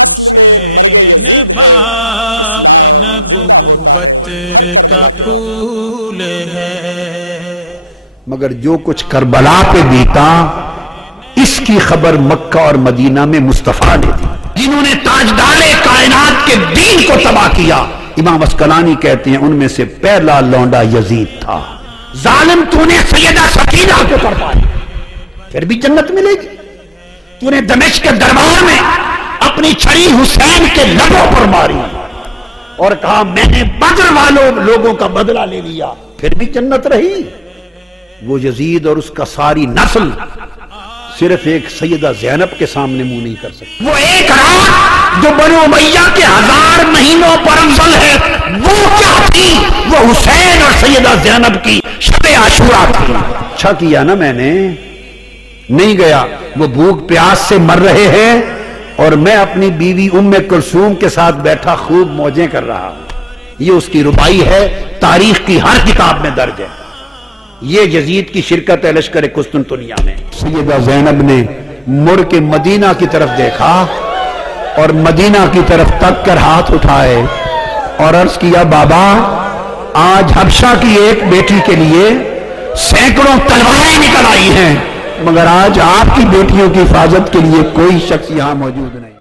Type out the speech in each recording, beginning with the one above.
حسین باغ نبوت کا پھول ہے، مگر جو کچھ کربلا پہ بیتا اس کی خبر مکہ اور مدینہ میں مصطفیٰ نے دی، جنہوں نے تاجدار کائنات کے دین کو تباہ کیا۔ امام عسقلانی کہتے ہیں ان میں سے پہلا لونڈا یزید تھا۔ ظالم تو نے سیدہ سکینہ کو کر پایا، پھر بھی جنت ملے گی۔ تو نے دمشق کے دربار میں اپنی چھڑی حسین کے لبوں پر ماری اور کہا میں نے بدر والوں لوگوں کا بدلہ لے لیا، پھر بھی جنت رہی۔ وہ یزید اور اس کا ساری نسل صرف ایک سیدہ زینب کے سامنے منہ نہیں کر سکتی۔ وہ ایک رات جو بنو امیہ کے 1000 مہینوں پر افضل ہے، وہ کیا تھی؟ وہ حسین اور سیدہ زینب کی شب عاشورہ تھی۔ اچھا کیا نا میں نے نہیں گیا، وہ بھوک پیاس سے مر رہے ہیں اور میں اپنی بیوی ام کلثوم کے ساتھ بیٹھا خوب موجیں کر رہا ہوں۔ یہ اس کی ربائی ہے، تاریخ کی ہر کتاب میں درج ہے۔ یہ یزید کی شرکت ہے لشکر قسطنطنیہ میں۔ سیدہ زینب نے مڑ کے مدینہ کی طرف دیکھا اور مدینہ کی طرف تک کر ہاتھ اٹھائے اور عرض کیا بابا آج حبشہ کی ایک بیٹی کے لیے سینکڑوں تلواریں نکل آئی ہیں، مگر آج آپ کی بیٹیوں کی حفاظت کے لیے کوئی شخص یہاں موجود نہیں۔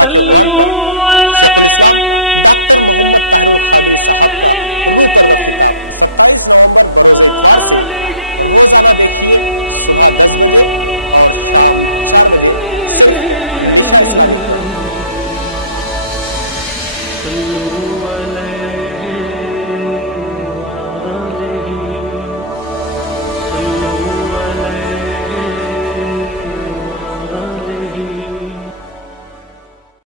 صلو